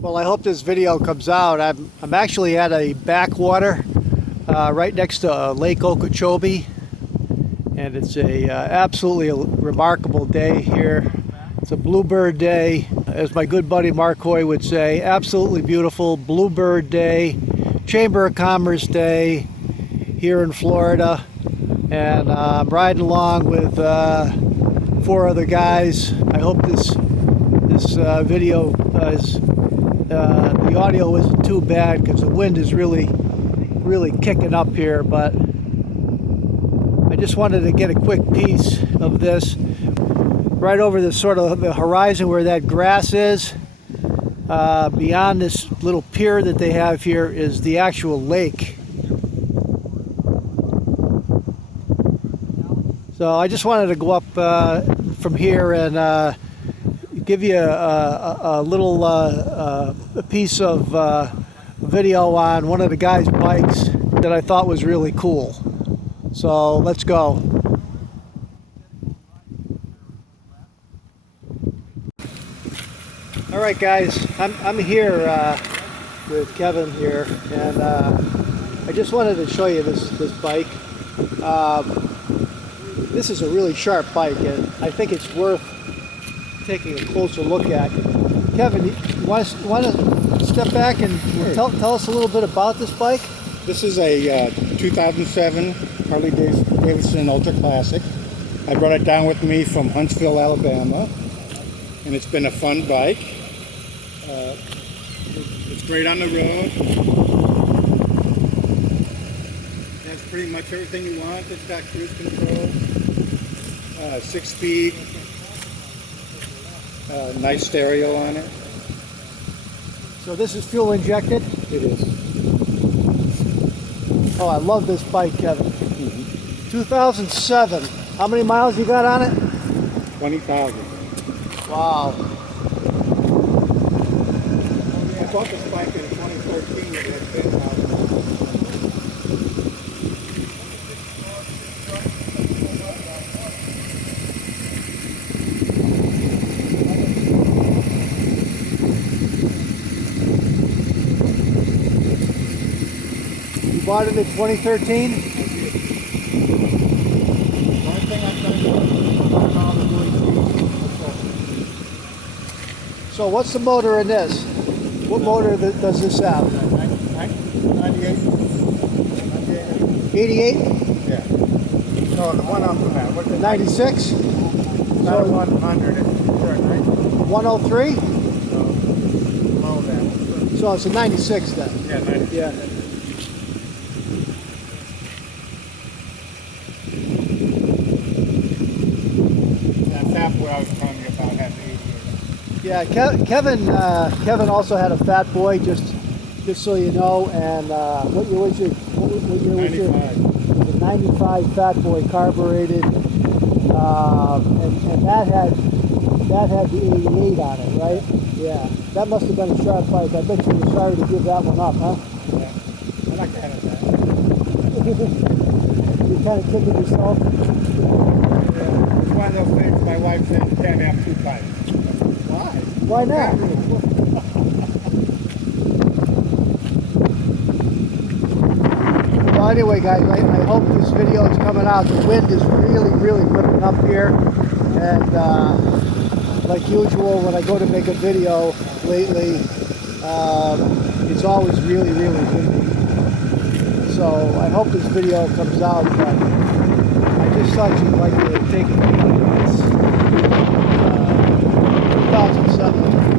Well, I hope this video comes out. I'm actually at a backwater right next to Lake Okeechobee, and it's absolutely a remarkable day here. It's a bluebird day, as my good buddy Mark Hoy would say. Absolutely beautiful bluebird day, Chamber of Commerce day here in Florida, and I'm riding along with 4 other guys. I hope this video is the audio isn't too bad because the wind is really kicking up here, but I just wanted to get a quick piece of this. Right over the sort of the horizon where that grass is, beyond this little pier that they have here, is the actual lake. So I just wanted to go up from here and give you a little a piece of video on one of the guys' bikes that I thought was really cool. So let's go. All right, guys, I'm here with Kevin here, and I just wanted to show you this bike. This is a really sharp bike, and I think it's worth taking a closer look at. Kevin, you want to step back and tell us a little bit about this bike? This is a 2007 Harley Davidson Ultra Classic. I brought it down with me from Huntsville, Alabama, and it's been a fun bike. It's great on the road. It has pretty much everything you want. It's got cruise control, 6-speed, nice stereo on it. So this is fuel injected? It is. Oh, I love this bike, Kevin. 2007. How many miles you got on it? 20,000. Wow. I bought this bike in 2013. It had 10,000. You bought it in 2013? So what's the motor in this? What motor does this have? 98. 88? Yeah. No, the one after that. What's it? 96? Not 100. It's 103? below that. So it's a 96 then? Yeah, 96. Yeah. That's what I was telling you about having 88. Yeah, Kevin also had a Fat Boy, just so you know. And what year was your? What year was your? It was a '95 Fat Boy carbureted, and that had the 88 on it, right? Yeah, that must have been a sharp bike. I bet you were sorry to give that one up, huh? Yeah, I like to have that. You kind of kicking yourself. Yeah. It's one of those things my wife said you can't have 2 bikes. Why? Why not? Well, anyway, guys, I hope this video is coming out. The wind is really whipping up here, and like usual, when I go to make a video lately, it's always really windy. So I hope this video comes out, but I just thought you'd like to take a look at this 2007